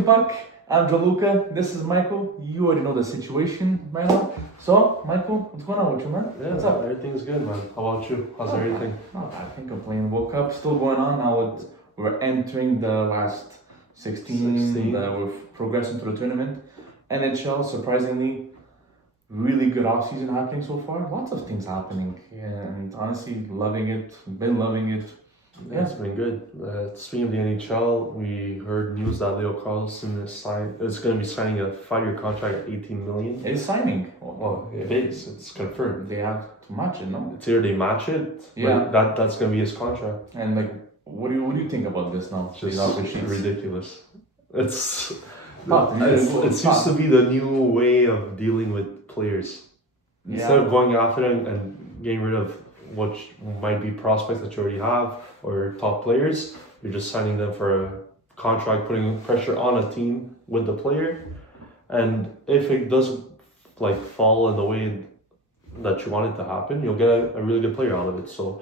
Welcome back. I'm Gianluca. This is Michael. You already know the situation right now. So, Michael, what's going on with you, man? Yeah, What's up? everything's good, man. How about you? How's everything? Not bad. I think I'm playing World Cup. Still going on now. We're entering the last 16. We're progressing through the tournament. NHL, surprisingly, really good off-season happening so far. Lots of things happening. Yeah, and honestly, loving it. Been loving it. Yeah, it's been good. Speaking of the NHL, we heard news that Leo Carlson is going to be signing a 5-year contract at $18 million. It's signing. Well, it is. It's confirmed. They have to match it, no? It's either they match it, Yeah. that's going to be his contract. And like, what do you think about this now? It's just ridiculous. It seems to be the new way of dealing with players. Instead of going after them and getting rid of what might be prospects that you already have or top players, you're just signing them for a contract, putting pressure on a team with the player. And if it does fall in the way that you want it to happen, you'll get a really good player out of it. So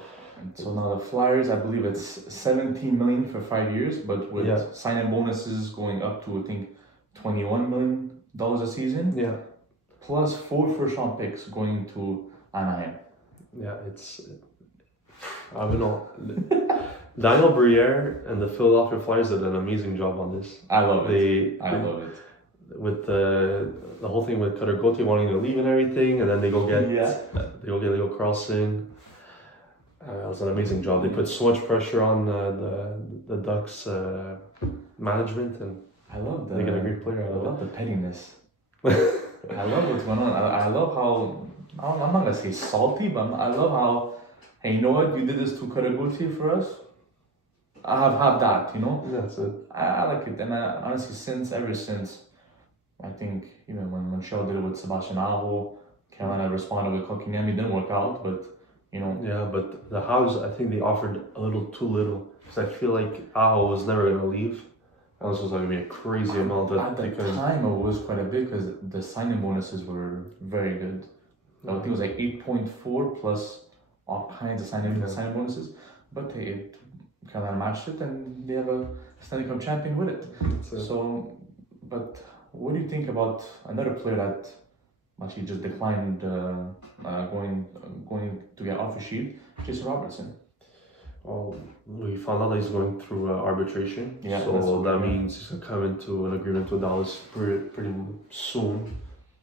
now the Flyers, I believe it's 17 million for 5 years, but with signing bonuses going up to I think $21 million a season. Yeah. Plus 4 first-round picks going to Anaheim. Yeah, I don't know. Daniel Briere and the Philadelphia Flyers did an amazing job on this. I love it. With the whole thing with Cutter Gauthier wanting to leave and everything, and then they go get Leo Carlson. It was an amazing job. They put so much pressure on the Ducks management, and they get a great player out of it. I love the pettiness. I love what's going on. I love how, I'm not going to say salty, but I love how, hey, you know what, you did this to Cutter Gauthier for us? I have that, you know? Yeah, that's it. I like it. And honestly, ever since, I think, even when Montreal did it with Sebastian Aho, Carolina responded with Kotkaniemi, didn't work out, but, you know. Yeah, but the House, I think they offered a little too little. Because I feel like Aho was never going to leave. That was going to be a crazy amount. At the time, it was quite a bit because the signing bonuses were very good. I think it was like 8.4 plus all kinds of signing bonuses. But it Carolina matched it and they have a Stanley Cup champion with it. So, but what do you think about another player that actually just declined going to get off a sheet, Jason Robertson? Well, we found out that he's going through arbitration. Yeah, so that means he's going to come into an agreement with Dallas pretty soon.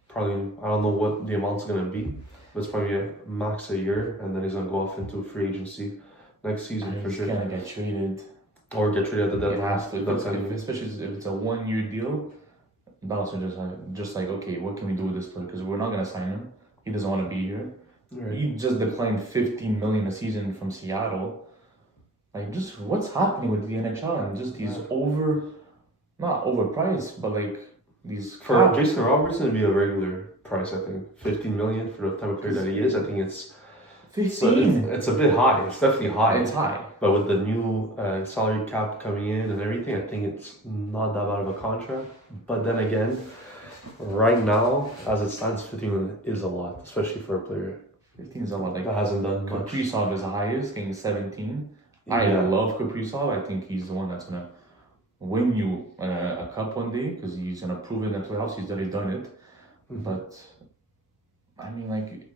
Probably, I don't know what the amount's going to be, but it's probably a max a year, and then he's going to go off into free agency next season for sure. He's going to get traded. Or get traded at the deadline. Especially if it's a 1-year deal, Dallas are just like, okay, what can we do with this player? Because we're not going to sign him. He doesn't want to be here. Right. He just declined $15 million a season from Seattle. Like, just what's happening with the NHL and just these not overpriced, but like these. For Jason Robertson, it'd be a regular price, I think. $15 million for the type of player that he is. I think it's 15. It's a bit high. It's definitely high. It's high. But with the new salary cap coming in and everything, I think it's not that bad of a contract. But then again, right now, as it stands, 15 million is a lot, especially for a player. 15 is a lot. Like, that hasn't done much. Kaprizov is the highest, getting 17. I love Kaprizov. I think he's the one that's going to win you a cup one day because he's going to prove it in the playoffs. He's already done it. Mm-hmm. But, I mean, like,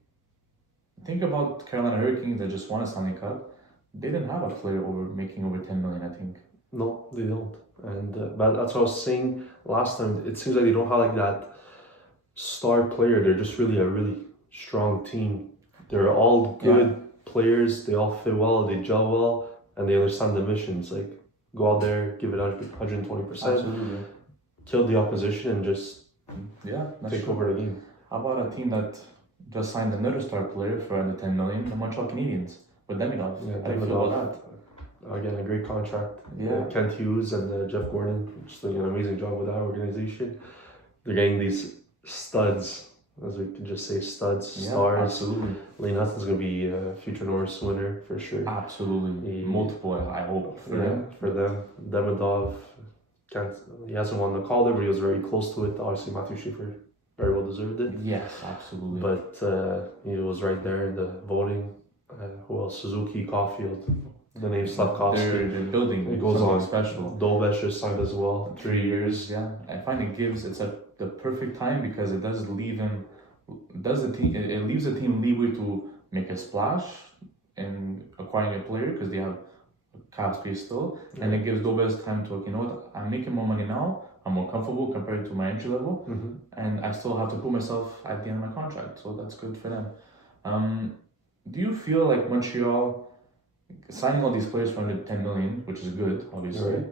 think about Carolina Hurricanes that just won a Stanley Cup. They didn't have a player making over 10 million, I think. No, they don't. And but that's what I was saying last time. It seems like they don't have like that star player. They're just really a really strong team. They're all good players. They all fit well. They gel well. And they understand the missions, like go out there, give it 120%, kill the opposition, and just take over the game. How about a team that just signed another star player for under 10 million, the Montreal Canadiens, with Demidov? Yeah, Demidov. Again, a great contract. Yeah. Kent Hughes and Jeff Gordon just doing an amazing job with that organization. They're getting these studs, as we could just say, stars. Absolutely. Lane Hudson's going to be a future Norris winner for sure. Absolutely. Multiple, I hope. For them. Demidov, he hasn't won the Calder, but he was very close to it. Obviously, Matthew Schiffer very well deserved it. Yes, absolutely. But he was right there in the voting. Who else? Suzuki, Caulfield. the name Slavkovsky. They're building It goes something on. special. Dolbesch is signed as well. 3 years, yeah. I find it's at the perfect time because it does leave him, does the team, it leaves the team leeway to make a splash in acquiring a player because they have cap space still, and it gives Dolbesch time to, you know what, I'm making more money now, I'm more comfortable compared to my entry level, and I still have to put myself at the end of my contract, so that's good for them. Do you feel like Montreal signing all these players for under 10 million, which is good, obviously, Right.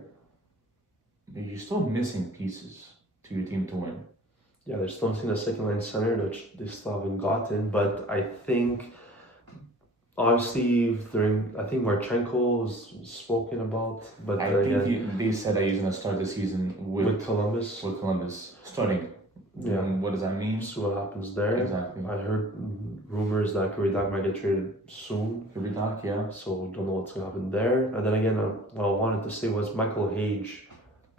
but you're still missing pieces to your team to win? Yeah, they're still missing a second line center, which they still haven't gotten. But I think, obviously, I think Marchenko was spoken about. But I think they said that he's going to start the season with Columbus. With Columbus starting. Yeah. And what does that mean? See what happens there. Exactly. I heard rumors that Kuridak might get traded soon. Kuridak, yeah. So we don't know what's going to happen there. And then again, what I wanted to say was Michael Hage.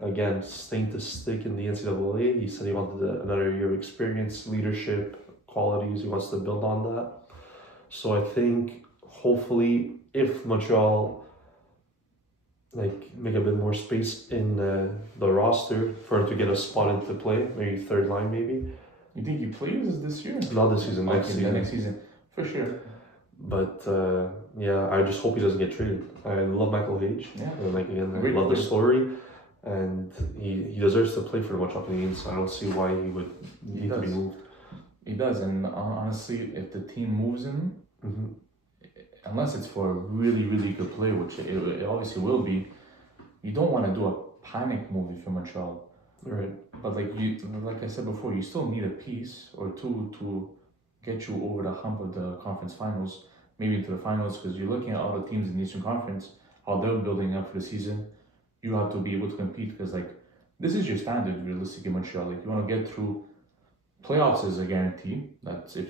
Again, staying to stick in the NCAA. He said he wanted another year of experience, leadership, qualities. He wants to build on that. So I think hopefully if Montreal make a bit more space in the roster for him to get a spot into play, maybe third line maybe. You think he plays this year? Not this season, next season. Next season, for sure. But yeah, I just hope he doesn't get traded. I love Michael Hage. Yeah. And I love the story. And he deserves to play for the Montreal Canadiens, so I don't see why he would need to be moved. He does, and honestly, if the team moves him, unless it's for a really, really good player, which it obviously will be, you don't want to do a panic move if you're Montreal. Right. But like I said before, you still need a piece or two to get you over the hump of the conference finals, maybe into the finals, because you're looking at all the teams in the Eastern Conference, how they're building up for the season. You have to be able to compete because this is your standard realistic in Montreal. You want to get through playoffs is a guarantee. That's if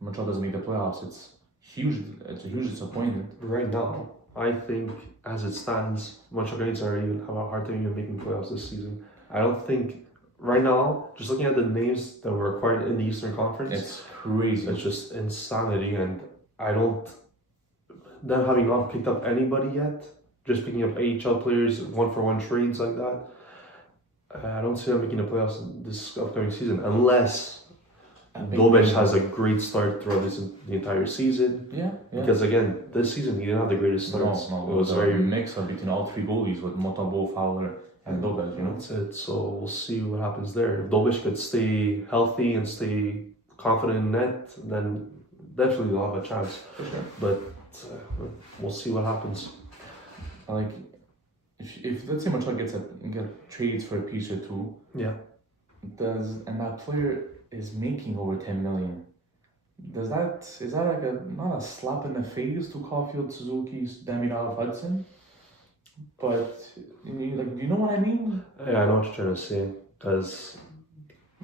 Montreal doesn't make the playoffs, it's huge. It's a huge disappointment. Right now, I think as it stands, Montreal Canadiens have a hard time even making playoffs this season. I don't think right now, just looking at the names that were acquired in the Eastern Conference, it's crazy. It's just insanity, and them having not picked up anybody yet. Just picking up AHL players, 1-for-1 trades like that. I don't see them making the playoffs this upcoming season unless Dolbesch has a great start throughout the entire season. Yeah. Because again, this season he didn't have the greatest starts. No, it was very mix up between all three goalies with Montembeau, Fowler, and Dolbesch. That's it. So we'll see what happens there. If Dolbesch could stay healthy and stay confident in net, then definitely they'll have a chance. For sure. But we'll see what happens. If let's say Montreal get trades for a piece or two, and that player is making over 10 million, is that not a slap in the face to Caulfield, Suzuki, Damirov, Hudson? But do you know what I mean? Yeah, I know what you're trying to say, because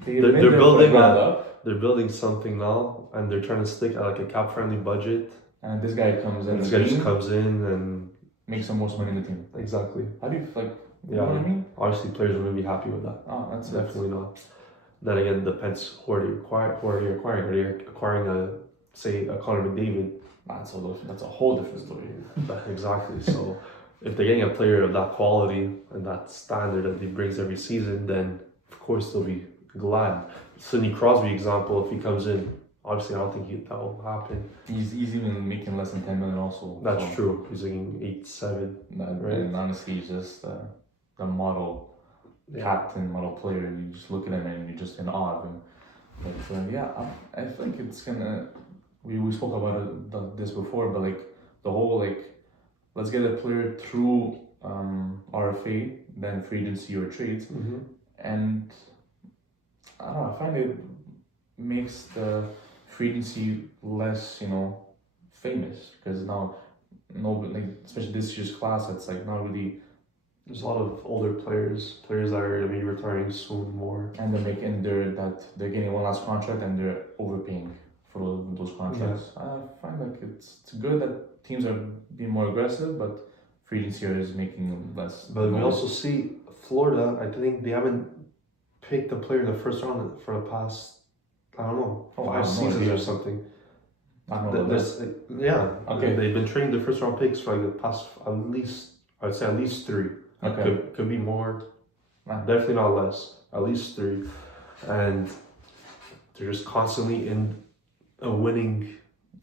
they're building something now, and they're trying to stick at a cap friendly budget. And this guy comes in. This guy just comes in and makes the most money in the team. Exactly. How do you you know what I mean? Obviously, players wouldn't be happy with that. Oh, that's definitely not. Then again, depends who are you acquiring. Are you acquiring a Connor McDavid? That's a whole different story. Exactly. So if they're getting a player of that quality and that standard that he brings every season, then of course they'll be glad. Sidney Crosby example, if he comes in. Obviously, I don't think that will happen. He's even making less than 10 million also. That's true. He's making 8-7. Right? And honestly, he's just the model captain, model player. You just look at him and you're just in awe of him. But I think it's gonna. We spoke about this before, but the whole let's get a player through RFA, then free agency or trades, and I don't know. I find it makes the free agency less, famous because now, especially this year's class, it's not really. There's a lot of older players that are going to be retiring soon more, and they're getting one last contract and they're overpaying for those contracts. Yeah. I find it's good that teams are being more aggressive, but free agency is making less. But we also see Florida. I think they haven't picked a player in the first round for the past. I don't know, 5 seasons or something. I don't know about this. Okay. They've been trading the first round picks for like the past I'd say at least 3. Okay. Could be more. Right. Definitely not less. At least 3, and they're just constantly in a winning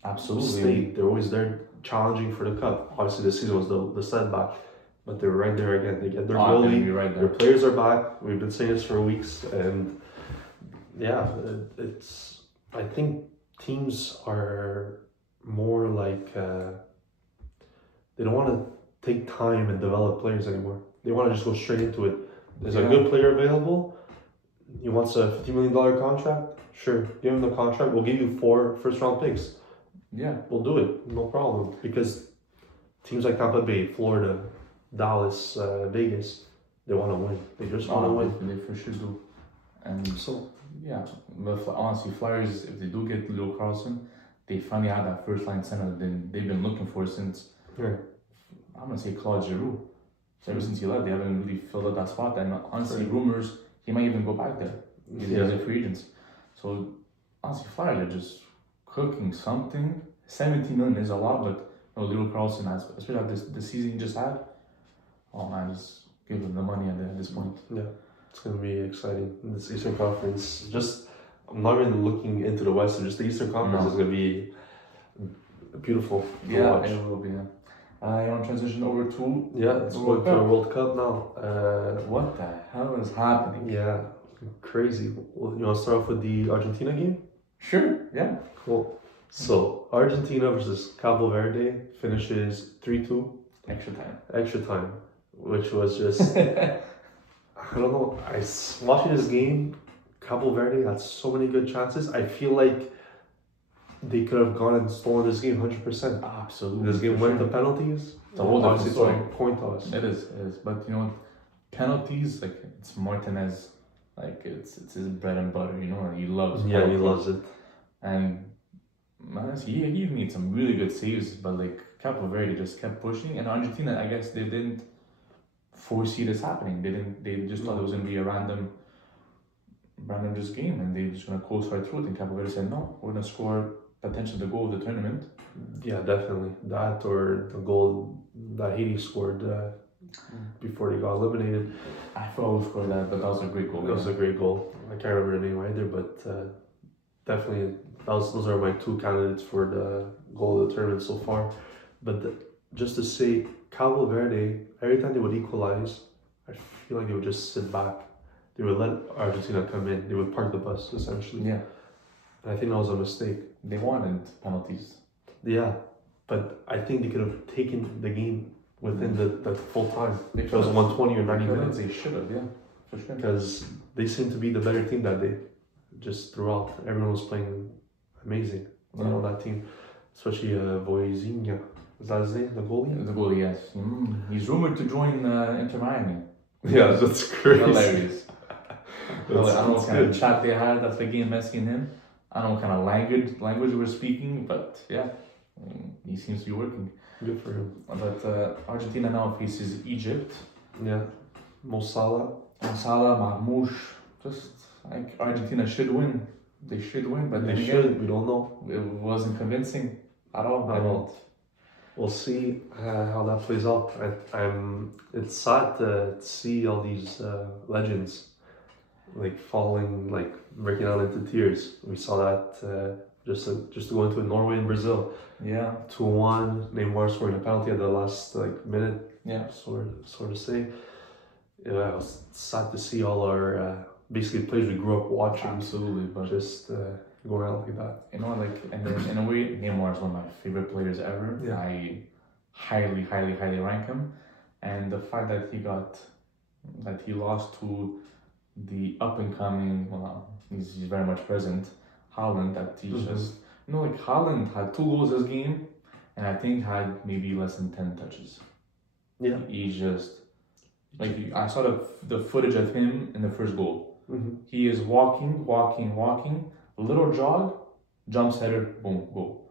Absolutely. state. They're always there challenging for the cup. Obviously, this season was the setback, but they're right there again. They get their goalie. Right Their there. players are back. We've been saying this for weeks, and yeah, it's. I think teams are more like they don't want to take time and develop players anymore. They want to just go straight into it. There's a good player available. He wants a $50 million contract. Sure, give him the contract. We'll give you 4 first-round picks. Yeah. We'll do it, no problem. Because teams like Tampa Bay, Florida, Dallas, Vegas, they want to win. They just want to win. They for sure do. And So yeah, but honestly, Flyers, if they do get Leo Carlson, they finally have that first line center that they've been looking for since, yeah. I'm going to say Claude Giroux. So ever since he left, they haven't really filled up that spot. And honestly, rumors, he might even go back there. He's a free agent. So honestly, Flyers are just cooking something. 17 million is a lot, but Leo Carlson, especially after the season he just had, oh man, just give him the money at this point. Yeah, it's going to be exciting. This Eastern Conference, I'm not really looking into the West, just the Eastern Conference is going to be beautiful to watch. It will be. You want to transition over to? Yeah, let's go to the World Cup now. What the hell is happening? Yeah, crazy. Well, you want to start off with the Argentina game? Sure, yeah. Cool. So, Argentina versus Cabo Verde finishes 3-2. Extra time, which was just, I don't know, watching this game, Cabo Verde had so many good chances. I feel like they could have gone and stolen this game 100%. Absolutely. This game went to penalties. The whole obviously it's like a point toss. It is. But you know what? Penalties, like it's Martinez, like it's his bread and butter, you know, and he loves he loves it. And man, he made some really good saves, but like Capo Verde just kept pushing, and Argentina, I guess they didn't foresee this happening. They just thought it was gonna be a random just game, and they just gonna coast right through it. And Capo Verde said, no, we're gonna score potentially the goal of the tournament. Yeah, definitely that, or the goal that Haiti scored before they got eliminated. I forgot who scored that, but that was a great goal. That was a great goal. I can't remember the name either, but definitely those are my 2 candidates for the goal of the tournament so far. But just to say, Cabo Verde, every time they would equalize, I feel like they would just sit back. They would let Argentina come in. They would park the bus, essentially. Yeah. And I think that was a mistake. They wanted penalties. Yeah, but I think they could have taken the game within the full time. If it was 120 or 90 minutes. They should have, yeah, for sure. Because they seemed to be the better team that day. Just throughout, everyone was playing amazing on that team. Especially Voizinha. Is that his name? The goalie? The goalie, yes. He's rumored to join Inter Miami. Yeah, that's crazy. Hilarious. I don't know what kind of chat they had after the game, Messi and him. I don't know what kind of language we were speaking, but yeah, he seems to be working. Good for him. But Argentina now faces Egypt. Yeah. Mo Salah, Marmoush. Just like Argentina should win. They should win, but they should. We don't know. It wasn't convincing at all. We'll see how that plays out. It's sad to see all these legends breaking out into tears. We saw that just to go into Norway and Brazil. Yeah. 2-1. Neymar scoring a penalty at the last minute. Yeah. Sort of say. Yeah, it was sad to see all our basically players we grew up watching. Absolutely, but just going out like that. You know, and then in a way, Neymar is one of my favorite players ever. Yeah. I highly rank him, and the fact that he lost to the up and coming, he's very much present, Haaland. That he's just Haaland had 2 goals this game, and I think had maybe less than 10 touches. Yeah, he's just I saw the footage of him in the first goal. Mm-hmm. He is walking, little jog, jumps header, boom, goal.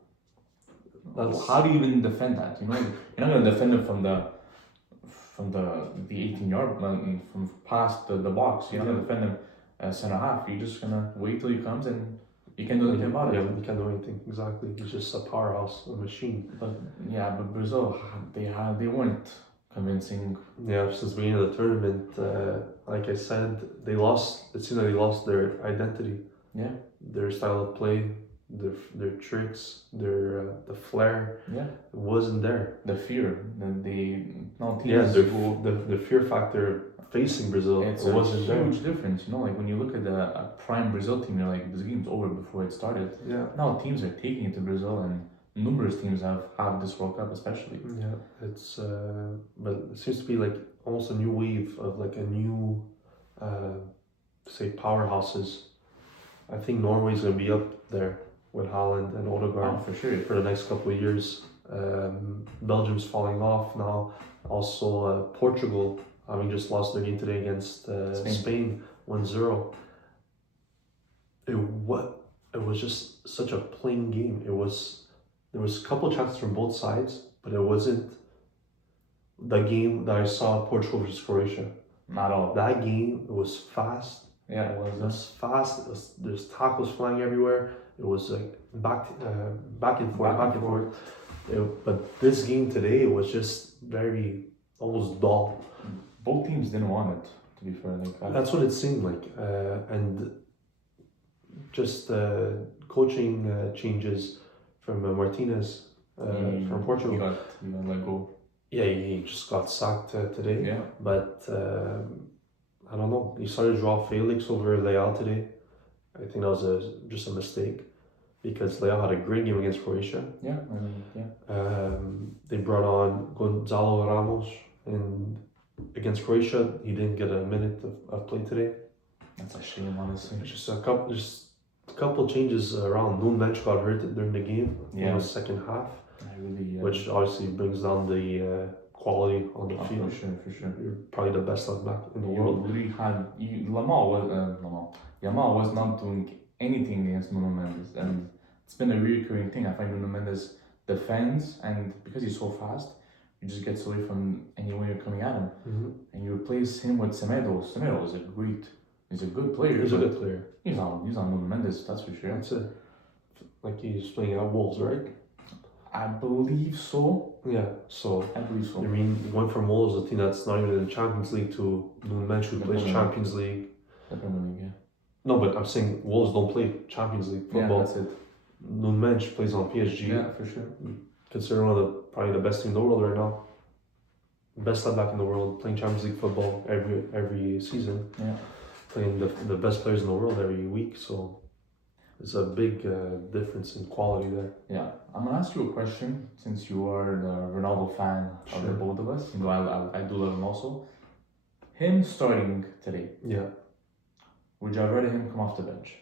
How do you even defend that? You know, you're not gonna defend it from the 18-yard line, from past the box. You're not gonna defend him center half. You're just gonna wait till he comes and You can't do anything about Yeah, it. you can't do anything. Exactly. He's just a powerhouse, a machine. But Brazil, they weren't convincing. Yeah, since the beginning of the tournament, like I said, they lost. It seemed like they lost their identity. Yeah. Their style of play, their tricks, the flair. Yeah. It wasn't there. The fear, The fear factor facing Brazil, it's it wasn't a huge difference. Like when you look at a prime Brazil team, you're like, this game's over before it started. Yeah. Now teams are taking it to Brazil, and numerous teams have this World Cup, especially. Yeah, it's but it seems to be like almost a new wave of like a new, say powerhouses. I think Norway's gonna be up there with Haaland and Odegaard for sure for the next couple of years. Belgium's falling off now. Also, Portugal having just lost their game today against Spain 1-0. It was just such a plain game. There was a couple of chances from both sides, but it wasn't the game that I saw Portugal versus Croatia. Not all. That game, it was fast. Yeah, it was. It was fast. There's tackles flying everywhere. It was like back and forth. But this game today, it was just very almost dull. Both teams didn't want it, to be fair. That's what it seemed like. And just coaching changes from Martinez from Portugal. He got let go. Yeah, he just got sacked today. Yeah. But I don't know. He started Joao Felix over Leao today. I think that was just a mistake because Leao had a great game against Croatia. Yeah, they brought on Gonzalo Ramos and against Croatia. He didn't get a minute of play today. That's a shame, honestly. Just a couple changes around. Noon Mensch got hurt during the game. In the second half. Which obviously brings down the quality on the field. For sure. You're probably the best left back in the world. Yamal was not doing anything against Nuno Mendes, and it's been a recurring thing. I find Nuno Mendes defends, and because he's so fast, he just gets away from anyone you're coming at him. Mm-hmm. And you replace him with Semedo. Semedo is he's a good player. He's a good player. He's on Nuno Mendes, that's for sure. That's it. Like he's playing at Wolves, right? I believe so. Yeah, so I believe so. I mean, he went from Wolves, a team that's not even in the Champions League, to Nuno Mensch, who plays Champions League. The Premier League, yeah. No, but I'm saying Wolves don't play Champions League football. Yeah, that's it. Nuno Mensch plays on PSG. Yeah, for sure. Considered one of probably the best team in the world right now. Best left back in the world, playing Champions League football every season. Yeah. Playing the best players in the world every week, so there's a big difference in quality there. Yeah, I'm gonna ask you a question since you are the Ronaldo fan of the both of us. I do love him also. Him starting today. Yeah. Would you have rather him come off the bench,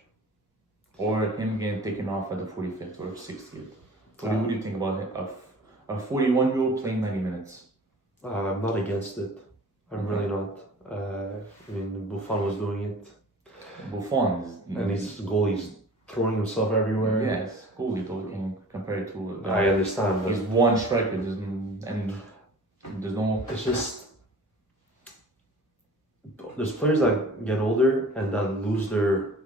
or him getting taken off at the 45th or 60th? What do you think about him? A 41-year-old playing 90 minutes. I'm not against it. I'm really not. I mean, Buffon was doing it. Buffon and his goalie's throwing himself everywhere. Yes, goalie though, compared to. I understand, but he's one striker, and there's no. It's just there's players that get older and that lose their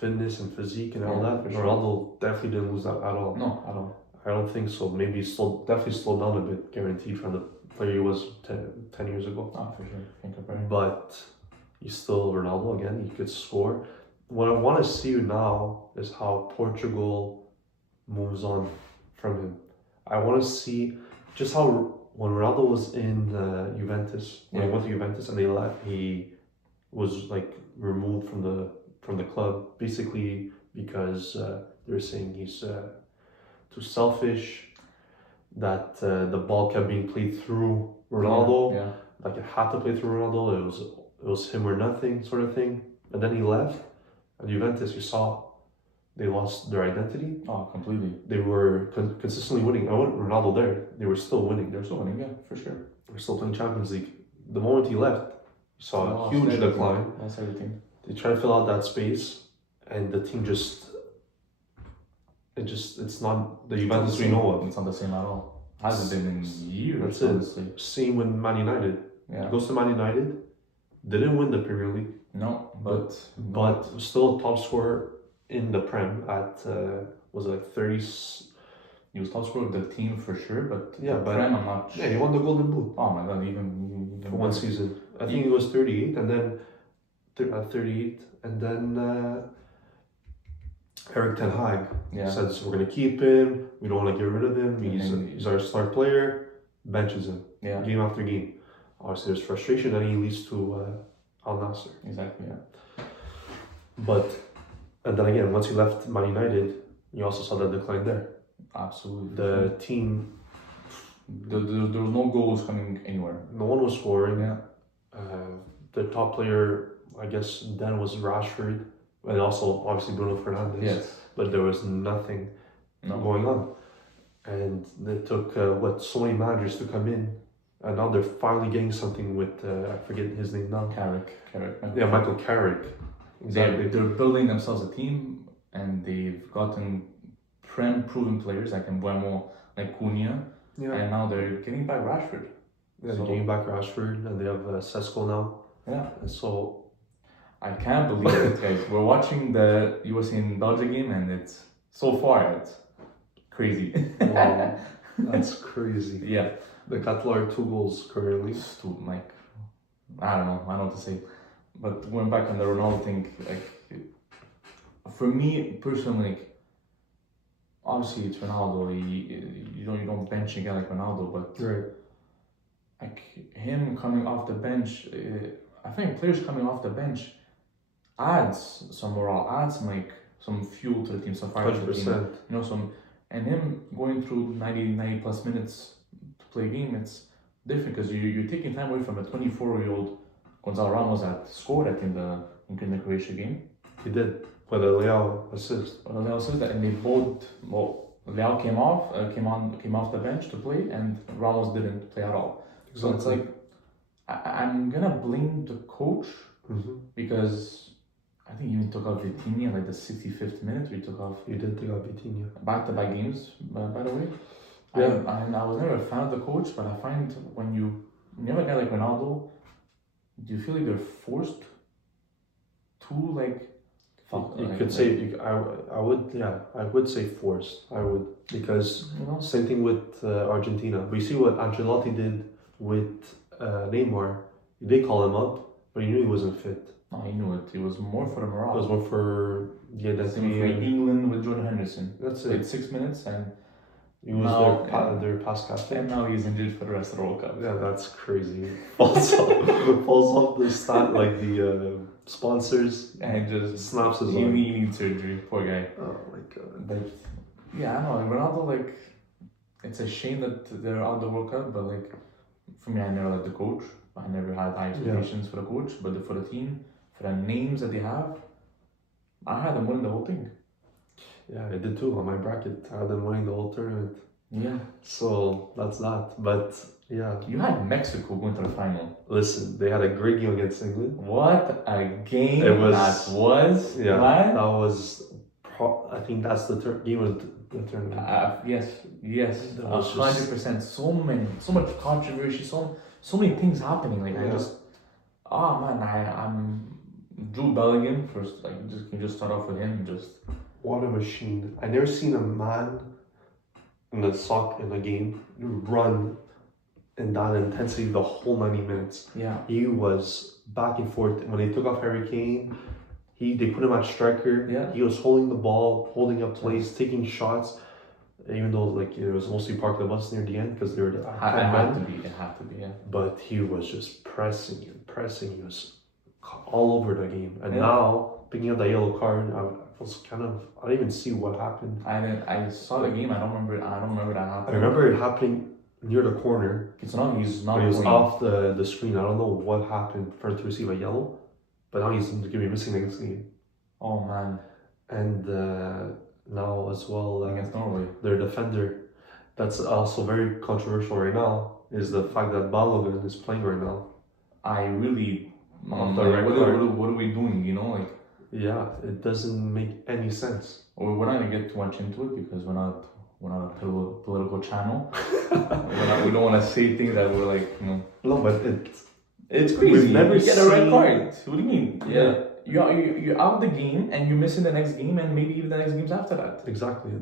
fitness and physique and all that. Sure. Ronaldo definitely didn't lose that at all. No, at all. I don't think so. Maybe definitely slowed down a bit, guaranteed, from the player he was 10 years ago. For sure, can't compare. But he's still Ronaldo again. He could score. What I want to see now is how Portugal moves on from him. I want to see just how when Ronaldo was in Juventus, when he went to Juventus and they left, he was like removed from the club basically because they were saying he's too selfish. That the ball kept being played through Ronaldo. Yeah. Like it had to play through Ronaldo. It was him or nothing sort of thing. And then he left. And Juventus, you saw, they lost their identity. Oh, completely. They were consistently winning. I want Ronaldo there. They were still winning. They're still winning, yeah, for sure. They're still playing Champions League. The moment he left, you saw a huge decline. That's everything. They tried to fill out that space, and the team it's not the Juventus we know of. It's not the same at all. Hasn't been in years. That's honestly. Same with Man United. Yeah. Goes to Man United, didn't win the Premier League. No, but still a top scorer in the Prem at was it like 30? He was top scorer of the team for sure, but Yeah, the but Prem, I'm not yeah, he won the Golden Boot Oh my god, even for one better. season. I think it was 38, and then 38, and then Eric Ten Hag Yeah. says we're gonna keep him. We don't want to get rid of him. And He's our star player. Benches him Yeah, game after game. Obviously, there's frustration, and he leads to Al Nassr. exactly. Yeah. But and then again, once he left Man United, you also saw the decline there. Absolutely. The team, There was no goals coming anywhere. no one was scoring. Yeah. The top player, I guess, then was Rashford, and also obviously Bruno Fernandes. Yes. But there was nothing No. going on, and it took so many managers to come in, and now they're finally getting something with I forget his name now. Carrick. Yeah, Michael Carrick. Exactly. They're building themselves a team, and they've gotten proven players like Mbuemo, like Cunha, Yeah. and now they're getting back Rashford. Yeah, they're getting back Rashford, and they have Sesko now. Yeah. So I can't believe it, guys. We're watching the USA and Belgium game, and it's so far it's crazy. wow, that's crazy. Yeah. The Qatar are 2 goals currently. Like, I don't know what to say. But going back on the Ronaldo thing, like, for me personally, like, obviously it's Ronaldo. You don't bench a guy like Ronaldo, but Right. like him coming off the bench, I think players coming off the bench adds some morale, adds like some fuel to the team, some fire to the team. 100%. You know, and him going through 90 plus minutes to play a game, it's different because you're taking time away from a 24-year-old Gonzalo Ramos that scored in the Croatia game. He did with a Leao assist. Leao says that, and they both Leao came off the bench to play, and Ramos didn't play at all. So it's like I'm gonna blame the coach because I think he even took out Vitinha like the 65th minute. He took off. He did take out Vitinha. Back-to-back games, by the way. Yeah. I was never a fan of the coach, but I find when you have a guy like Ronaldo, do you feel like they're forced to like? I would say forced. I would, because You know? same thing with Argentina. We see what Ancelotti did with Neymar. He did call him up, but he knew he wasn't fit. No, he knew it. It was more for the morale. It was more for the Same identity. for England with Jordan Henderson. That's Played it. 6 minutes and He was their pass captain. and now he's injured for the rest of the World Cup. Yeah, that's crazy. falls off the like the sponsors, And just snaps his he arm. needs surgery. Poor guy. Oh my god. But yeah, I know Ronaldo. Like, it's a shame that they're out of the World Cup. But like, for me, I never liked the coach. I never had high expectations for the coach. But for the team, for the names that they have, I had them winning the whole thing. Yeah, I did too on my bracket. I had them winning the whole tournament. Yeah. So that's that. But yeah, You had Mexico going to the final. listen, they had a great game against England. What a game It was- that was, Yeah, man. that was. I think that's the game of the tournament. Yes, That was just- 100%. So much controversy, so many things happening. Like Yeah. I'm Jude Bellingham first. Like, can you just start off with him? Just What a machine! I never seen a man in a game run in that intensity the whole 90 minutes. yeah, He was back and forth. When they took off Harry Kane, they put him at striker. Yeah. He was holding the ball, holding up plays, taking shots. Even though like it was mostly parked the bus near the end because they were it 10 had to men. be. It had to be. Yeah. But he was just pressing. He was all over the game. And Yeah. now picking up the yellow card, I didn't even see what happened. I saw the game. I don't remember that I happening. remember it happening near the corner. It's not. He's not. But he was playing. off the screen. I don't know what happened for him to receive a yellow. But now he's going to be missing the next game. Oh man, And now as well, against Norway. their defender, that's also very controversial right now, is the fact that Balogun is playing right now. I really. Off the Like, red what card. are we doing? You know, like. Yeah, it doesn't make any sense. We're not gonna get too much into it because we're not a political channel. We don't want to say things that we're like, No, but it's crazy. We've never you get a red seen- card. What do you mean? Yeah. you're out the game and you're missing the next game and maybe even the next games after that. Exactly.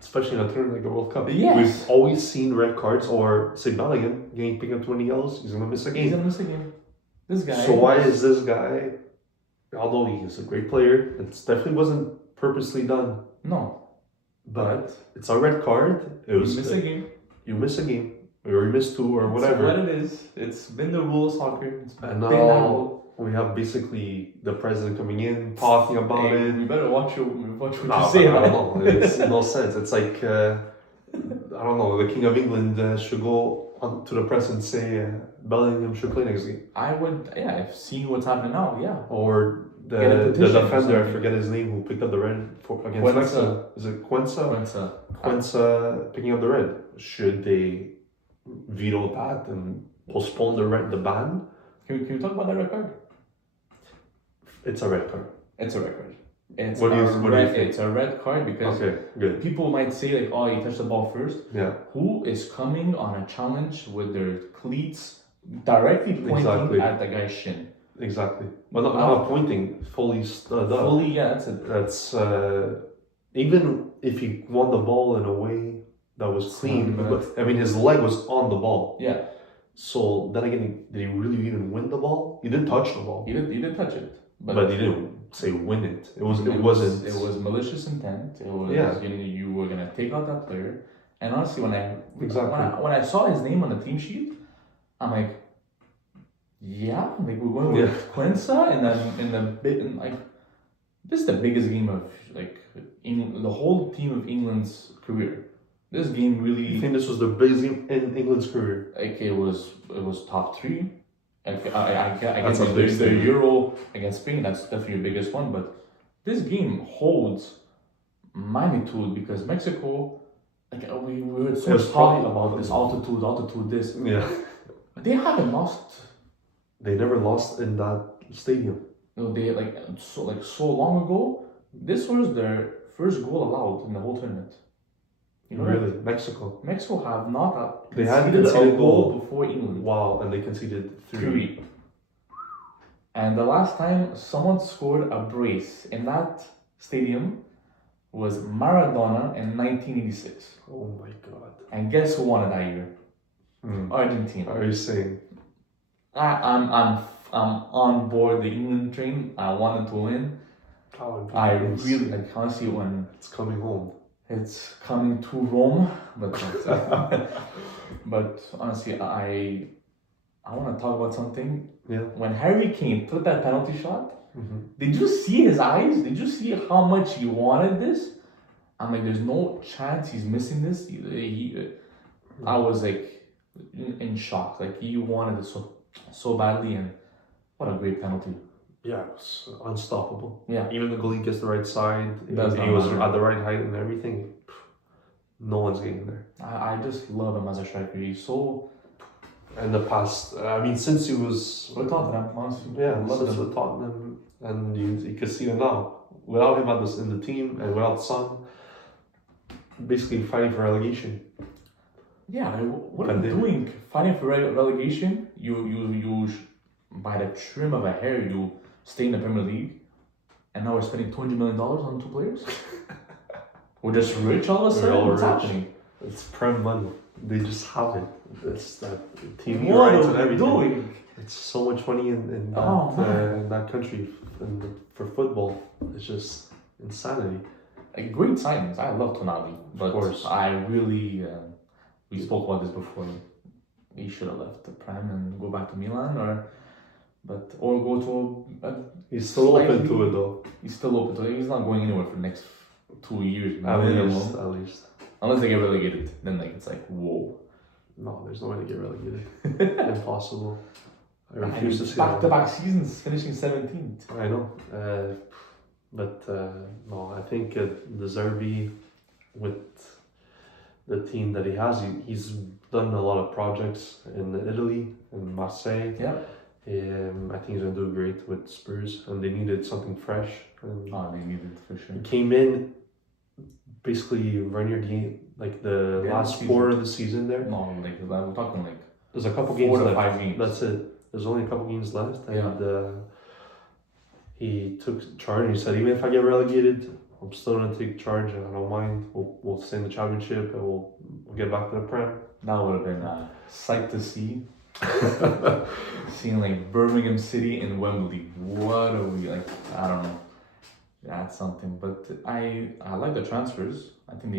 Especially in a tournament like a World Cup. Yes. We've always seen red cards or Signaling getting picked up 20 yellows. He's gonna miss a game. He's gonna miss a game. This guy. So why is this guy, although he's a great player, it definitely wasn't purposely done. No. But it's a red card. You miss a game. You miss a game. Or you miss two or whatever. It's what it is. It's been the rule of soccer. And now we have basically the president coming in, talking about it. You better watch what No, you say. I don't know. It's no sense. It's like, I don't know, the King of England should go on to the press and say Bellingham should play next game. I would, I've seen what's happening now, yeah. Or Get a the petition or defender, I something. forget his name, who picked up the red against Quensa. Mexico. Is it Quensa? Quensa. Picking up the red. Should they veto that and postpone the ban? Can we talk about that red card? It's a red card. It's a red card. It's What do you think? It's a red card because Okay, good. people might say like, oh, you touched the ball first. Yeah. Who is coming on a challenge with their cleats directly pointing at the guy's shin? Exactly. But not pointing, fully stood up. Fully, yeah, that's it. That's even if he won the ball in a way that was clean, but I mean his leg was on the ball. Yeah. So then again, did he really even win the ball? He didn't touch the ball. He did touch it, but he didn't say win it. It wasn't. It was malicious intent. It was you were gonna take out that player. And honestly, when I saw his name on the team sheet, I'm like, yeah, like we're going with Quensa, and then this is the biggest game of like the whole team of England's career. This game really. You think this was the biggest game in England's career? Like it was top three. I That's guess a big the Euro against Spain. That's definitely the biggest one. But this game holds magnitude because Mexico. Like we heard so much talking about this altitude. This. Yeah. They haven't lost. They never lost in that stadium. No, they so long ago. This was their first goal allowed in the whole tournament. You know really? that? Mexico have not they had conceded a goal before England. Wow, and they conceded three. And the last time someone scored a brace in that stadium was Maradona in 1986. Oh my God. And guess who won it that year? Argentina. Are you saying? I'm on board the England train. I wanted to win. I really honestly when it's coming home. It's coming to Rome, but honestly, I want to talk about something. Yeah. When Harry Kane took that penalty shot, did you see his eyes? Did you see how much he wanted this? I'm like, there's no chance he's missing this. I was like in shock. Like he wanted it so badly, and what a great penalty. Yeah, it was unstoppable. Yeah. Even the goalie gets the right side. He was at the right height and everything. No one's getting there. I just love him as a striker. He's so. In the past, I mean, since he was. With Tottenham, honestly. Yeah, since with Tottenham. And you can see it now. Without him in the team and without Son, basically fighting for relegation. Yeah, what are you doing? Fighting for relegation? You by the trim of a hair, you stay in the Premier League, and now we're spending $200 million on two players. We're just rich all of a sudden. What's happening? It's prem money. They just have it. It's that TV what rights are and everything. Doing? It's so much money in that country for football. It's just insanity. Great signings. I love Tonali, but of course. I really we spoke about this before. He should have left the Prem and go back to Milan, or go to. He's still open to it though. He's still open to it. He's not going anywhere for the next 2 years. At least. Unless they get relegated, then it's like whoa. No, there's no way to get relegated. Impossible. I refuse to see that. Back-to-back seasons, finishing 17th. I know, but no, I think De Zerbi, with the team that he has, he's done a lot of projects in Italy, in Marseille. Yeah. I think he's gonna do great with Spurs, and they needed something fresh. And they needed for sure. He came in basically right near the last quarter of the season there. No, we're talking there's a couple games left. 5 games. That's it. There's only a couple games left, and he took charge. He said, even if I get relegated, I'm still gonna take charge, and I don't mind. We'll stay in the championship, and we'll get back to the Prem. That would have been a sight to see. Seeing like Birmingham City in Wembley. What are we like? I don't know. That's something. But I like the transfers. I think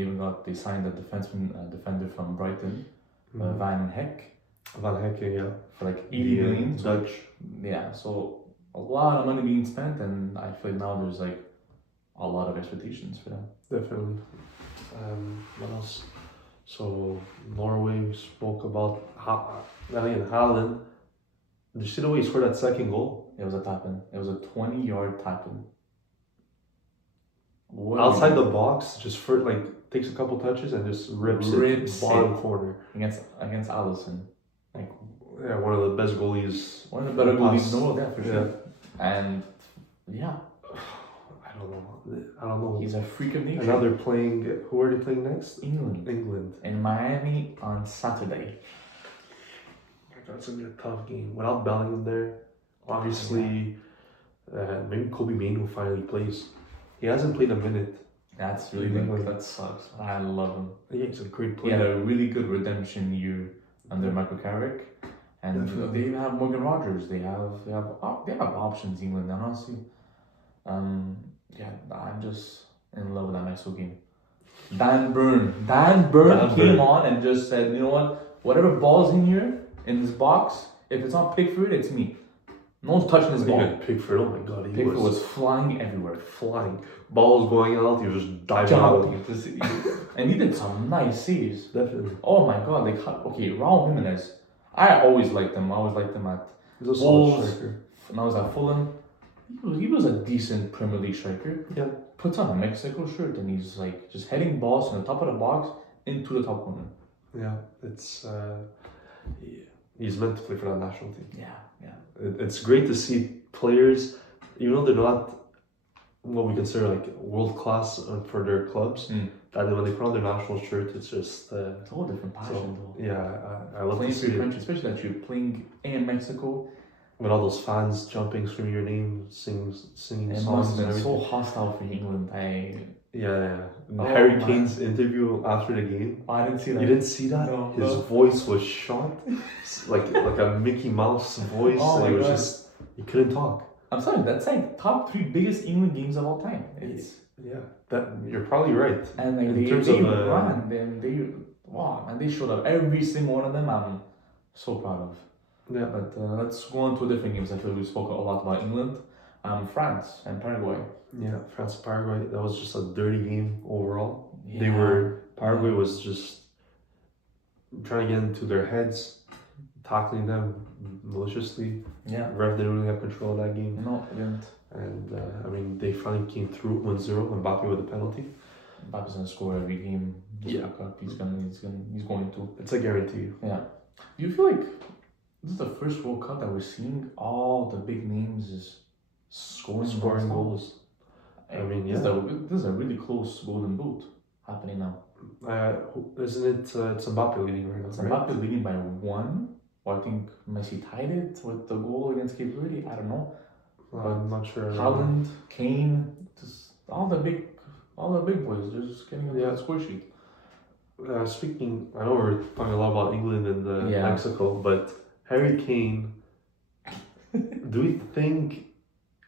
they signed a defender from Brighton, Van Heck. Van Hekken, yeah. For like 80 million. Dutch. Yeah, so a lot of money being spent, and I feel like now there's like a lot of expectations for them. Definitely. What else? So Norway, we spoke about. Haaland. Did you see the way he scored that second goal? It was a tap-in. It was a 20-yard tap-in. Outside the box, just for like takes a couple touches and just rips it bottom corner against Allison. Like, yeah, one of the best goalies. One of the better goalies in the world, yeah, for sure. And yeah, I don't know. He's a freak of nature. And now they're playing. Who are they playing next? England. In Miami on Saturday. That's gonna be a tough game. Without Bellingham there, obviously, maybe Kobe Mainoo finally plays. He hasn't played a minute. That's really good. That sucks. I love him. Yeah, he's a great player. He had a really good redemption year under Michael Carrick, and they have Morgan Rogers. They have options. England, and honestly, I'm just in love with that Mexico game. Dan Burn came on and just said, you know what? Whatever ball's in here in this box, if it's not Pickford, it's me. No one's touching this ball. Pickford, oh my god, Pickford was flying everywhere. Ball was going out, he was just diving out. And he did some nice saves. Definitely. Oh my god, Raul Jimenez. I always liked him. at He's a solid striker. When I was at Fulham, he was a decent Premier League striker. Yeah. Puts on a Mexico shirt and he's like just heading balls from the top of the box into the top corner. Yeah, it's he's meant to play for that national team. Yeah. It's great to see players, even though they're not what we consider like world class for their clubs, that when they put on their national shirt, it's just it's a whole different passion. I love playing to see for your country, especially that you're playing in Mexico. With all those fans jumping, screaming your name, singing it songs. Must have been so hostile for England. Harry Kane's interview after the game. I didn't see that. You didn't see that? No, His voice was shot, like a Mickey Mouse voice. It was just he couldn't talk. I'm sorry, that's like top 3 biggest England games of all time. That you're probably right. And like they ran, they showed up every single one of them. I'm so proud of. Yeah. But let's go on to different games. I feel we spoke a lot about England, France and Paraguay. Yeah, France and Paraguay. That was just a dirty game overall. Yeah. Paraguay was just trying to get into their heads, tackling them maliciously. Yeah. Ref didn't really have control of that game. No, it didn't. And they finally came through 1-0. Mbappe with a penalty. Mbappe's gonna score every game. He's going to. It's a guarantee. Yeah. Do you feel like this is the first World Cup that we're seeing all the big names is scoring goals? I mean, yeah. This is a really close golden boot happening now. Isn't it? It's Mbappe leading right now. It's Mbappe leading by 1. Or I think Messi tied it with the goal against Cape Verde. I don't know. I'm not sure. Haaland, Kane, just all the big boys. They're just getting on the score sheet. Speaking, I know we're talking a lot about England and Mexico, but Harry Kane. Do we think,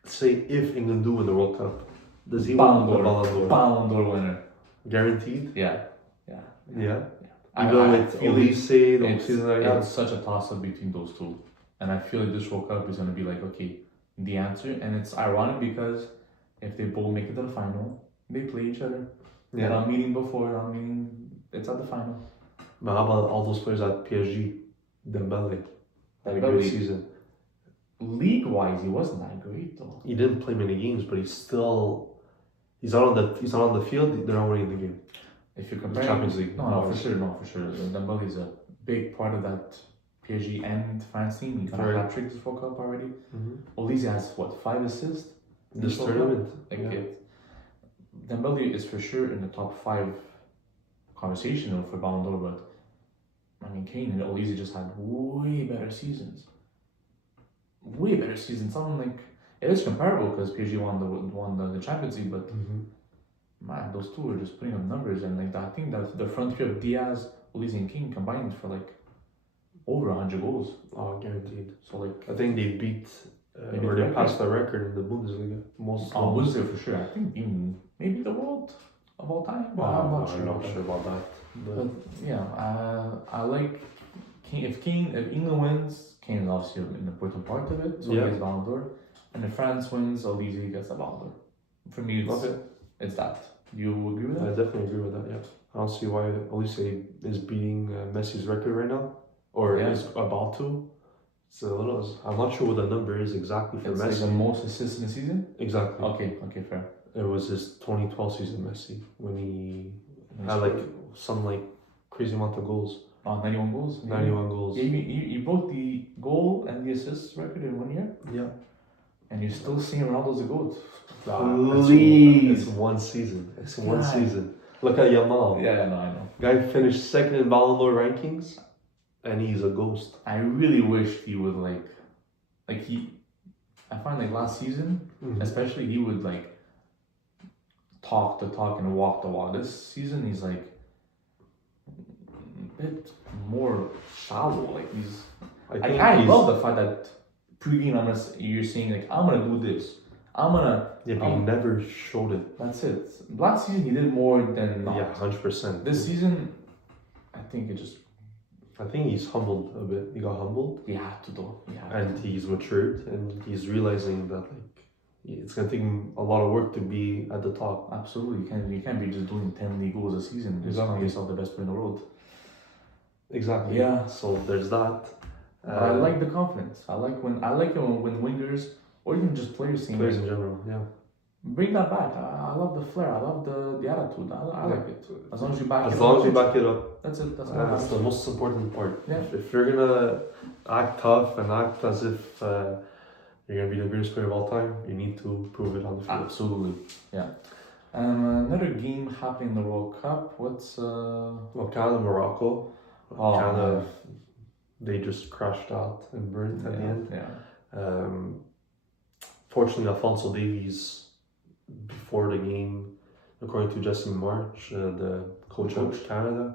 say, if England do win the World Cup, does he win the Ballon d'Or winner? Guaranteed? Yeah. Even with Elise, it's such a toss-up between those two. And I feel like this World Cup is going to be like, okay, the answer. And it's ironic because if they both make it to the final, they play each other. Yeah. They're not meeting before, it's at the final. But how about all those players at PSG? Dembele. Had a great season. League-wise, he wasn't that great though. He didn't play many games, but he's not on the field. They're not winning the game. If you compare Champions League, for sure. Dembele is a big part of that PSG and France team. He got a hat-trick this World Cup already. Olise has 5 assists this tournament. Dembele is for sure in the top 5 conversation for Ballon d'Or, but I mean Kane and Olise just had way better seasons. Something like It is comparable because PSG won the Champions League, but Mm-hmm. man, those two are just putting up numbers, and like I think that the front three of Diaz, Olise, and King combined for like over 100 goals. Oh, guaranteed. So like I think they beat or they passed the record in the Bundesliga. Most goals. Bundesliga for sure. I think even maybe the world of all time. Well, I'm I'm not sure about that. But yeah, I like King. If England wins, Kane is obviously an important part of it. So he gets Ballon d'Or. And if France wins, Olise gets the Ballon d'Or. For me, it's that. You agree with that? I definitely agree with that. Yeah, I don't see why Olise is beating Messi's record right now, or is about to. It's a little. I'm not sure what the number is exactly for Messi. Like the most assists in the season. Exactly. Okay, fair. It was his 2012 season, Messi, when he had like some like crazy amount of goals. 91 goals. 91 goals. Yeah, you broke the goal and the assist record in 1 year. Yeah. And you're still seeing Ronaldo's a goat. Please, it's one season. It's one season. Look at Yamal. Yeah, no, I know. Guy finished second in Ballon d'Or rankings, and he's a ghost. I really wish he would like he. I find like last season, especially, he would like talk the talk and walk the walk. This season, he's like a bit more shallow. Like he's. I love the fact that pre-game you're saying like I'm gonna do this. I'm gonna. Yeah, but he never showed it. That's it. Last season he did more than not. Yeah, 100%. This season, I think I think he's humbled a bit. He got humbled. He had to though. And he's matured, and he's realizing that like it's gonna take him a lot of work to be at the top. Absolutely, you can't be just doing 10 league goals a season. Just calling yourself the best player in the world. Exactly. Yeah. So there's that. I like the confidence. I like it when wingers or even just players in general, yeah. Bring that back. I love the flair. I love the attitude. I like it. As long as you back it up. As long as you back it up. That's it. That's the most important part. Yeah. If you're gonna act tough and act as if you're gonna be the greatest player of all time, you need to prove it on the field. Absolutely. Yeah. Another game happening in the World Cup. What's Well, Canada, Morocco. Canada, they just crashed out and burnt at the end. Yeah. Fortunately, Alphonso Davies, before the game, according to Jesse March, the coach of Canada,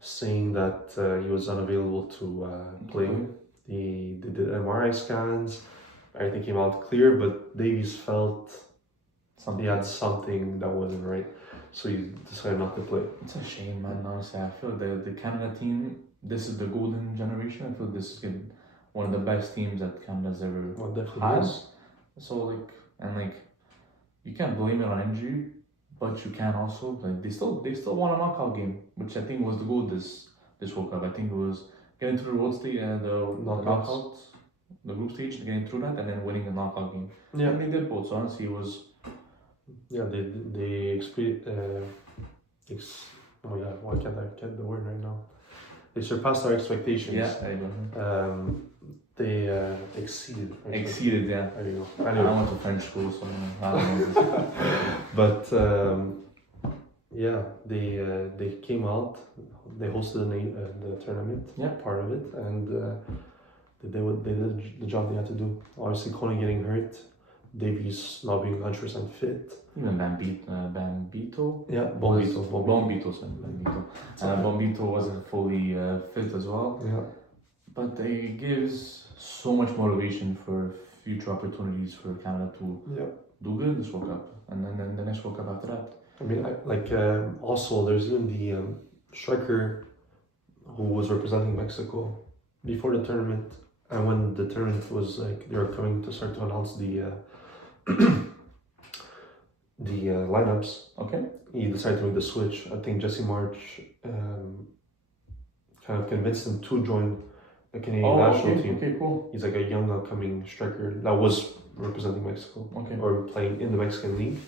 saying that he was unavailable to play. They did MRI scans, everything came out clear, but Davies felt he had something that wasn't right, so he decided not to play. It's a shame, man. Honestly, I feel the Canada team, this is the golden generation. I feel this is one of the best teams that Canada's ever had. So you can't blame it on injury, but you can also they still won a knockout game, which I think was the goal this World Cup. I think it was getting through the road stage and the knockouts, the group stage, getting through that, and then winning a knockout game. Yeah, and they did both. So honestly, it was. Yeah, they oh yeah, why can't I get the word right now? They surpassed our expectations. Yeah, I know. They exceeded. Exceeded, yeah. There you go. Anyway. I went to French school, so I don't know. But yeah, they came out. They hosted the tournament, part of it, and they did the job they had to do. Obviously, Coney getting hurt, Davies not being 100% fit. Even Bambito. Yeah, Bombito. Bombito wasn't fully fit as well. Yeah. But it gives so much motivation for future opportunities for Canada to do good in this World Cup, and then the next World Cup after that. I mean, also there's even the striker who was representing Mexico before the tournament, and when the tournament was they were coming to start to announce the lineups. Okay. He decided to make the switch. I think Jesse March kind of convinced him to join the Canadian national team. Okay, cool. He's like a young upcoming striker that was representing Mexico. Okay. Or playing in the Mexican League.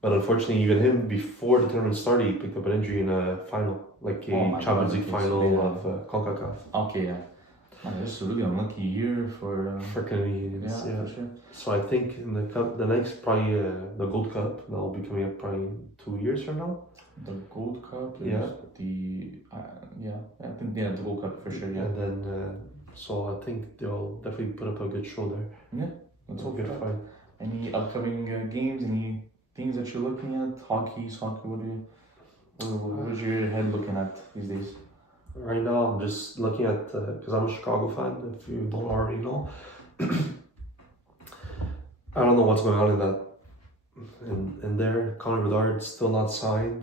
But unfortunately, even him, before the tournament started, he picked up an injury in a final, like a Champions League final of CONCACAF. Okay, yeah. Man, this is a really unlucky year for Canadians. Yeah, for sure. So I think in the cup, the next probably the Gold Cup that will be coming up probably 2 years from now. The Gold Cup. Is I think the Gold Cup for sure. Yeah. And then so I think they'll definitely put up a good show there. Yeah. Let's hope Good for that. fight. Any upcoming games? Any things that you're looking at? Hockey, soccer. What is your head looking at these days? Right now, I'm just looking at because I'm a Chicago fan. If you don't already know, I don't know what's going on in that in there. Connor Bedard's still not signed.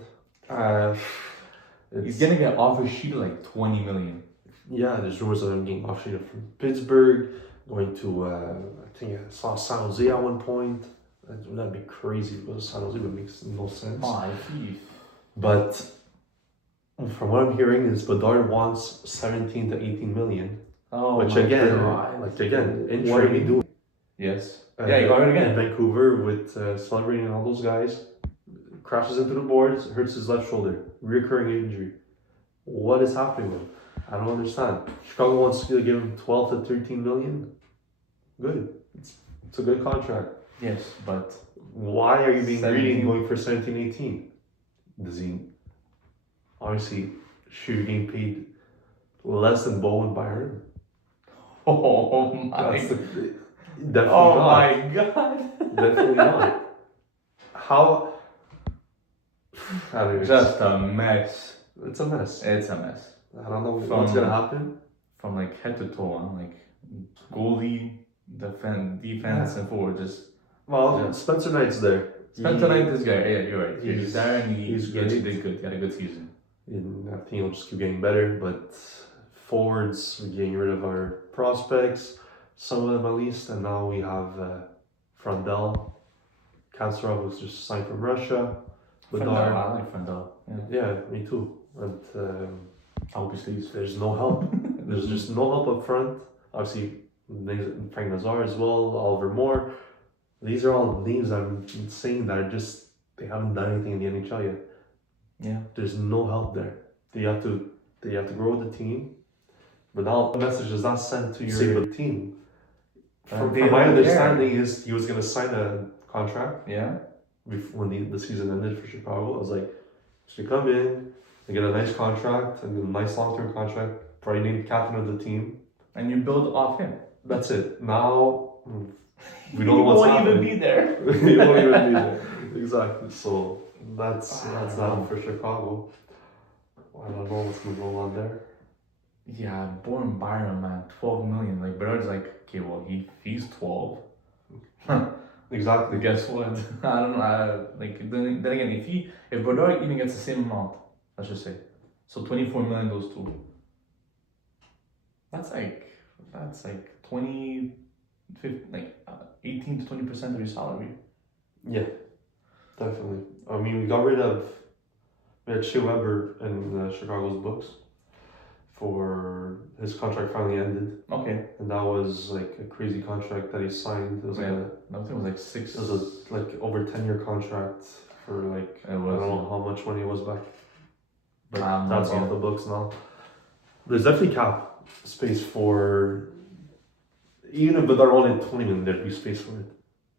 He's gonna get offer sheet like 20 million. Yeah, there's rumors of him getting offshore from Pittsburgh, going to I think I saw San Jose at one point. That'd be crazy because San Jose would make no sense. But from what I'm hearing is Bedard wants 17 to 18 million. Oh, which my again, God. in what are we doing? Yes. Yeah, you got it again. In Vancouver with celebrating all those guys, crashes into the boards, hurts his left shoulder, recurring injury. What is happening with him? I don't understand. Chicago wants to give him 12 to 13 million. Good. It's a good contract. Yes, but why are you being 17. greedy and going for 17, 18? Does he obviously should be getting paid less than Bowen Byron? oh my, Definitely oh not. my God, Definitely not. How? Anyways, just a mess. it's a mess. It's a mess. I don't know what's gonna happen. From like head to toe, on like goalie, defense, and forward. Just Well, Spencer Knight's there. Spencer Knight, this guy. Yeah, you're right. He's there, and he he's actually great. did good. He had a good season. And I think he'll just keep getting better. But forwards, we're getting rid of our prospects, some of them at least, and now we have Frandel. Kanserov was just signed from Russia. Frandel, I like Frandel. Yeah, me too. And I hope he stays. there's no help. There's just no help up front. Obviously, Frank Nazar as well, Oliver Moore. These are all names I'm saying that are just, they haven't done anything in the NHL yet. Yeah. There's no help there. They have to grow the team. But now the message is not sent to your team. From my understanding is he was going to sign a contract. Yeah. When the season ended for Chicago, I was like, should come in and get a nice contract and a nice long-term contract, probably named captain of the team. And you build off him. That's it. Now, we don't know what's happening. Even be there. You won't even be there. Exactly. So that's that for Chicago. I don't know what's going on there. Yeah, Bowen Byron, man, 12 million. Like Bernard's like, okay, well he's 12. Exactly. Guess what? I don't know. Then again, if Bernard even gets the same amount, let's just say, so 24 million goes to. That's like 20, 50, 18 to 20% of your salary. Yeah, definitely. I mean, we had Shea Weber in Chicago's books for his contract finally ended. Okay. And that was like a crazy contract that he signed. It was I think it was like 6. It was like over 10-year contract for like, I don't know how much money it was back. But that's off the books now. There's definitely cap space for, even if they're only 20 million, there'd be space for it.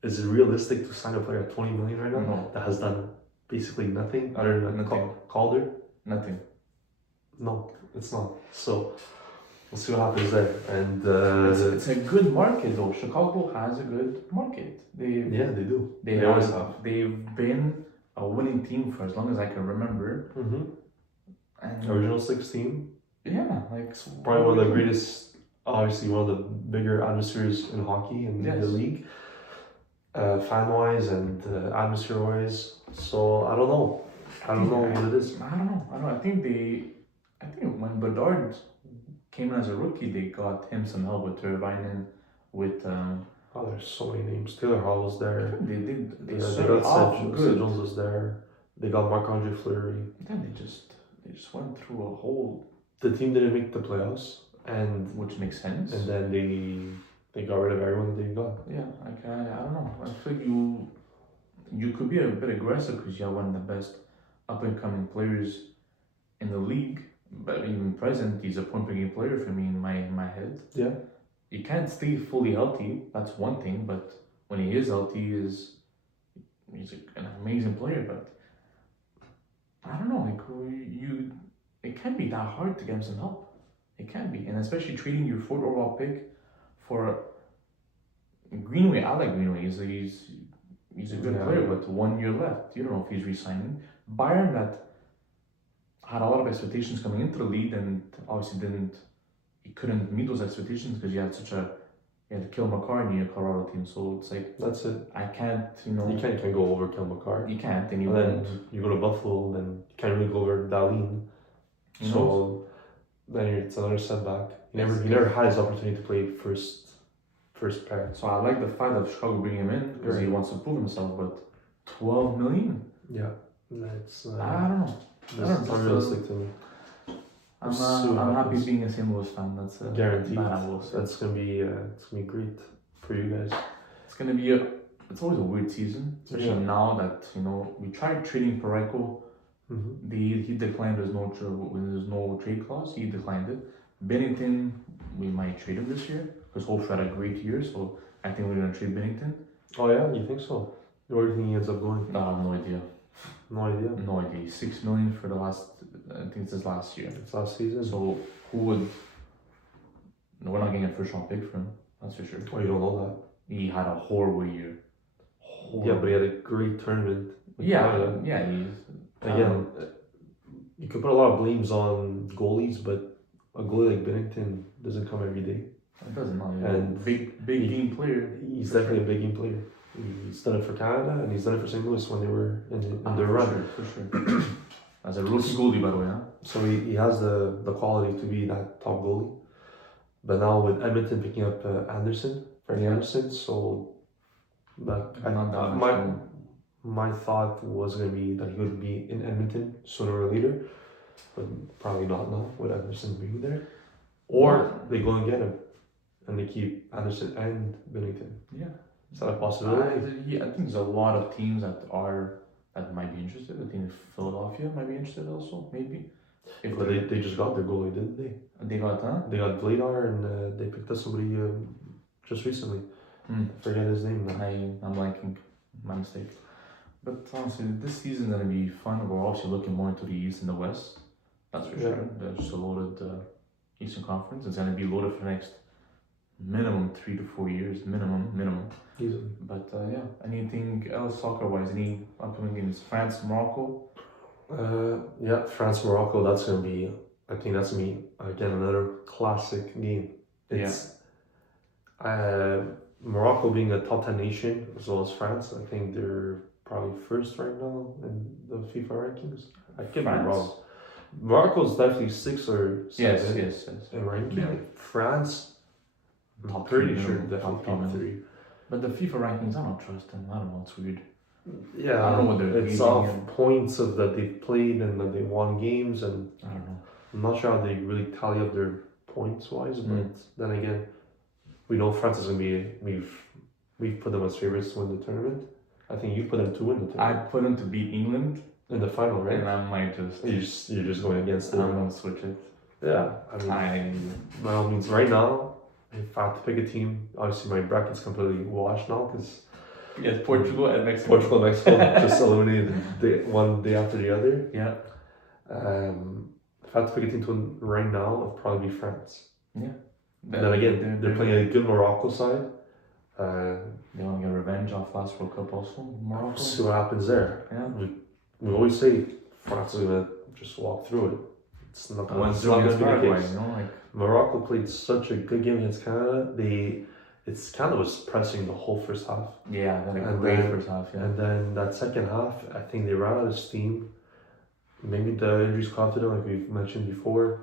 Is it realistic to sign a player at 20 million right now? No. That has done basically nothing other than Calder? Nothing. No, it's not. So we'll see what happens there. And it's a good market though. Chicago has a good market. They do. They always have. They've been a winning team for as long as I can remember. Mm-hmm. And original 16. Yeah, like probably one of the greatest, obviously one of the bigger atmospheres in hockey in the league, fan wise and atmosphere wise. So I don't know. I don't know what it is. I don't know. I think when Bedard came in as a rookie, they got him some help with Tervainen, with there's so many names. Taylor Hall was there. They got Seth Jones was there. They got Marc-Andre Fleury. Then they just went through a whole. The team didn't make the playoffs, and which makes sense. And then they got rid of everyone that they got. Yeah, like I don't know. I feel you could be a bit aggressive because you're one of the best up and coming players in the league. But even present, he's a point per game player for me in my head. Yeah. He can't stay fully healthy. That's one thing. But when he is healthy, he's an amazing player. But I don't know. It can't be that hard to get him some help. It can be, and especially trading your 4th overall pick for Greenway, I like Greenway. He's a good Yeah. player, but 1 year left. You don't know if he's re-signing. Bayern that had a lot of expectations coming into the league and obviously didn't. He couldn't meet those expectations because you had to kill McCarr in your Colorado team. So it's like That's it. I can't, You can't go over Kel McCarr. You can't, and you And won't. then you go to Buffalo, then you can't really go over Darlene. You know? So then it's another setback. He never had his opportunity to play first pair. So I like the fact of Chicago bringing him in because he Right. wants to prove himself. But 12 million, Yeah, that's I don't know. that's unrealistic to me. I'm So I'm happy happens. being a St. Louis fan. That's Guaranteed. that I will say. That's gonna be great for you guys. It's gonna be it's always a weird season, especially Yeah. now that we tried trading Pareko. Mm-hmm. He declined. When there's no trade clause, he declined it. Bennington, we might trade him this year because Hope had a great year, so I think we're gonna trade Bennington. Oh yeah, you think so? Where do you think he ends up going? I have no idea. No idea. No idea. 6 million for the last. I think it's his last year. It's last season. So who would? No, we're not getting a first round pick for him. That's for sure. Oh, you don't know that. He had a horrible year. Yeah, but he had a great tournament. with Yeah, Canada. yeah. He's Again, you could put a lot of blames on goalies, but a goalie like Bennington doesn't come every day. it doesn't matter. And Big game player. He's definitely a big game player. He's done it for Canada and he's done it for St. Louis when they were in their for run. sure, for sure. As a rookie goalie, by the way, huh? So he has the quality to be that top goalie. But now with Edmonton picking up Freddie Anderson, so Not that much. my thought was going to be that he would be in Edmonton sooner or later, but probably not now with Anderson being there. Or they go and get him and they keep Anderson and Bennington. Yeah. Is that a possibility? I think there's a lot of teams that might be interested. I think Philadelphia might be interested also, maybe. But they just got their goalie, didn't they? They got They got Vladar and they picked up somebody just recently. I forget his name now. I'm blanking. My mistake. But honestly, this season's gonna be fun. We're obviously looking more into the East and the West. That's for Yeah. sure. There's a loaded Eastern Conference. It's gonna be loaded for the next minimum 3 to 4 years. Minimum. Easily. But yeah, anything else soccer-wise? Any upcoming games? France, Morocco. Yeah, France Morocco. I think that's gonna be again another classic game. It's Morocco being a top 10 nation as well as France. I think they're probably first right now in the FIFA rankings. I could be France? wrong. Morocco's definitely 6 or 7 Yes. in ranking. Yeah. France, I'm Top pretty three, sure minimum. definitely Top top three, 3. But the FIFA rankings, I don't trust them. I don't know. It's weird. Yeah, I don't know what they're it's using off and- points of that they've played and that they won games, and I don't know. I'm not sure how they really tally up their points wise. But then again, we know France is gonna be. We've put them as favorites to win the tournament. I think you put them to win the I tournament put them to beat England, in the final, right? and I might just. You're just going against I'm them. gonna switch it. Yeah, I mean, by all means, right now, if I had to pick a team, obviously my bracket's completely washed now because Yes, Portugal and Mexico. Portugal and Mexico just eliminated one day after the other. Yeah. If I had to pick a team to win right now, it'd probably be France. Yeah. Then again, they're playing a good Morocco side. They want to get revenge off last World Cup also. Morocco. See what happens there. Yeah. We always say France is gonna just walk through it. It's not One it's zero not against gonna be the Paraguay, case. like Morocco played such a good game against Canada. It's Canada was pressing the whole first half. yeah, they had a And great then- first half. Yeah. And then that second half, I think they ran out of steam. Maybe the injuries caught to them, like we've mentioned before.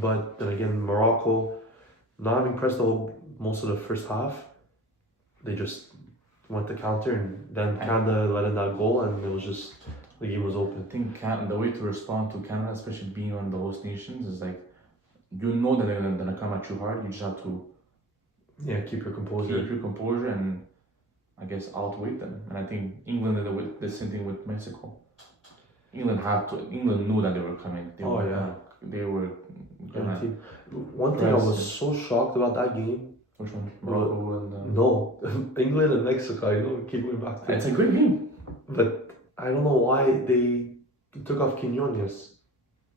But then again, Morocco, not having pressed most of the first half, they just went to counter, and then Canada let in that goal, and it was just the game was open. I think the way to respond to Canada, especially being one of the host nations, is like you know that they're gonna come at you hard. You just have to Yeah, keep your composure. keep your composure and I guess outweigh them. And I think England did the same thing with Mexico. England knew that they were coming. They were gonna. Guaranteed. One thing I was so shocked about that game. Which one? Morocco and. No, England and Mexico. I know we keep going back to It's a good game. But I don't know why they took off Quinones.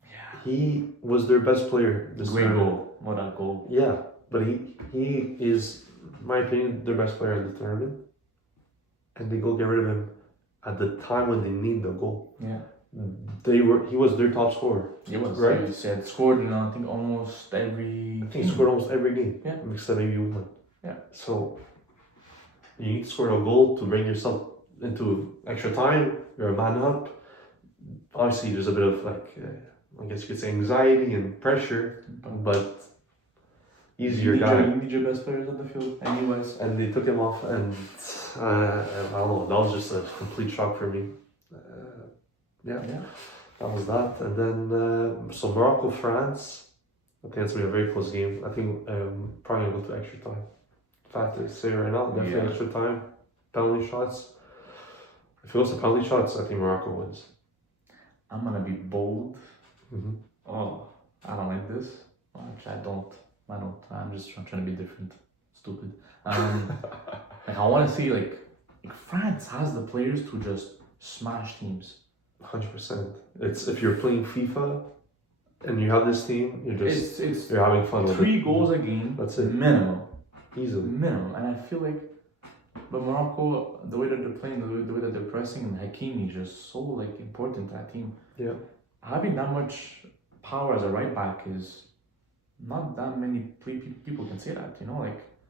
Yeah. He was their best player. This Great tournament. goal. What a goal. Yeah, but he is my opinion, their best player in the tournament, and they go get rid of him at the time when they need the goal. Yeah. He was their top scorer. He was, right? He said scored, I think almost every. I think he scored almost every game. Yeah. Except maybe one. Yeah. So you need to score a goal to bring yourself into extra time. You're a man up. Obviously, there's a bit of I guess you could say anxiety and pressure, but he's your guy. You need your best players on the field, anyways. And they took him off, and I don't know. That was just a complete shock for me. Yeah. That was that, and then so Morocco, France. I think it's gonna be a very close game. I think probably gonna go to extra time. If I have to say right now, definitely extra time. Penalty shots. If it goes to penalty shots, I think Morocco wins. I'm gonna be bold. Mm-hmm. Oh, I don't like this. Actually, I don't. I'm just trying to be different. Stupid. Like I want to see like France has the players to just smash teams. 100%. It's if you're playing FIFA and you have this team, you're having fun with it. 3 goals a game. That's it. Minimum. Easily. Minimum. And I feel like, but Morocco, the way that they're playing, the way that they're pressing, and Hakimi is just so like important to that team. Yeah. Having that much power as a right back is not that many people can say that.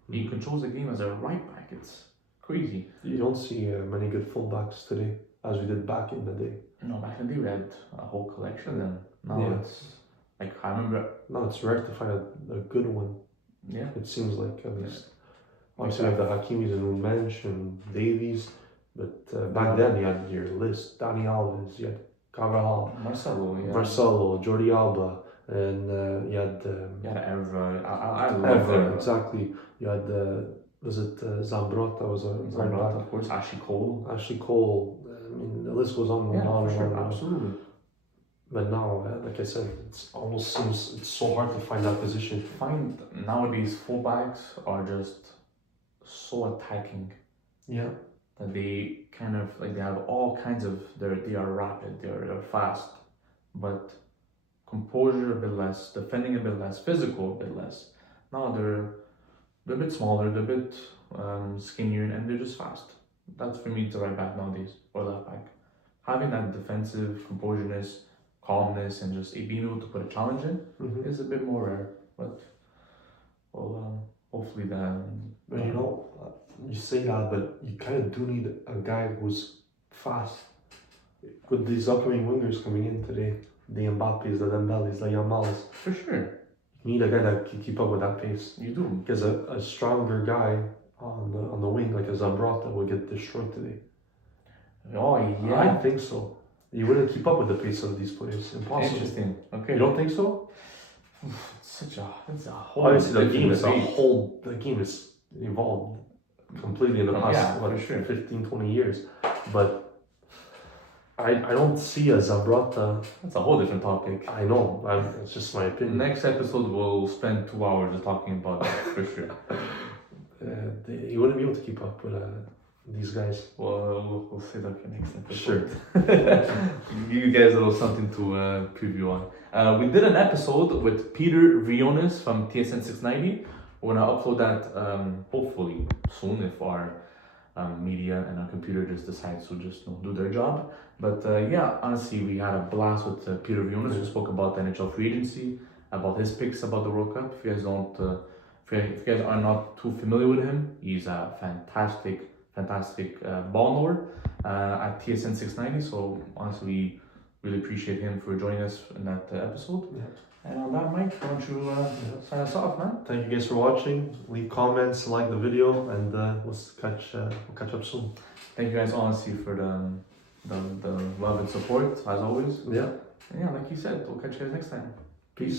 He controls the game as a right back. It's crazy. You don't see many good fullbacks today as we did back in the day. No, back in the day we had a whole collection, and now it's like I remember. No, it's rare to find a good one. Yeah. It seems like at least. Obviously, you have the Hakimis and Mensch and Davies, but back then you had your list: Dani Alves, you had Carvajal, Marcelo, Jordi Alba, and you had Evra. I love Evra, exactly. You had was it Zambrota? Was a right back, of course. Ashley Cole. I mean, the list goes on and on and on. Absolutely. But now, like I said, it's almost seems it's so hard to find that position. Nowadays fullbacks are just so attacking. Yeah. That they kind of like they have all kinds of they are rapid, they're fast, but composure a bit less, defending a bit less, physical a bit less. Now they're a bit smaller, they're a bit skinnier, and they're just fast. That's for me to right back nowadays or left back. Having that defensive composureness, calmness, and just being able to put a challenge in is a bit more rare. But hopefully that. But you say that, but you kind of do need a guy who's fast. With these upcoming wingers coming in today, the Mbappes, the Dembeles, the Yamals. For sure. You need a guy that can keep up with that pace. You do. Because a stronger guy on the wing, like a Zambrota, will get destroyed today. Oh, yeah. I think so. You wouldn't keep up with the pace of these players. Impossible. Interesting. Okay. You don't think so? It's a whole. Obviously, the game is evolved completely in the past 15, 20 years. But I don't see a Zambrota. That's a whole different topic. I know. It's just my opinion. Next episode, we'll spend 2 hours just talking about that for sure. You wouldn't be able to keep up with these guys. Well, we'll say that for next episode. Sure. Give you guys a little something to preview on. We did an episode with Peter Vrionis from TSN 690. We're gonna upload that hopefully soon if our media and our computer just decides to just do their job. But honestly, we had a blast with Peter Vrionis, who spoke about the NHL free agency, about his picks about the World Cup. If you guys are not too familiar with him, he's a fantastic ball knower at TSN 690. So honestly, we really appreciate him for joining us in that episode. Yeah. And on that, Mike, why don't you sign us off, man? Thank you guys for watching. Leave comments, like the video, and we'll catch up soon. Thank you guys honestly for the love and support as always. Yeah. And like you said, we'll catch you guys next time. Peace.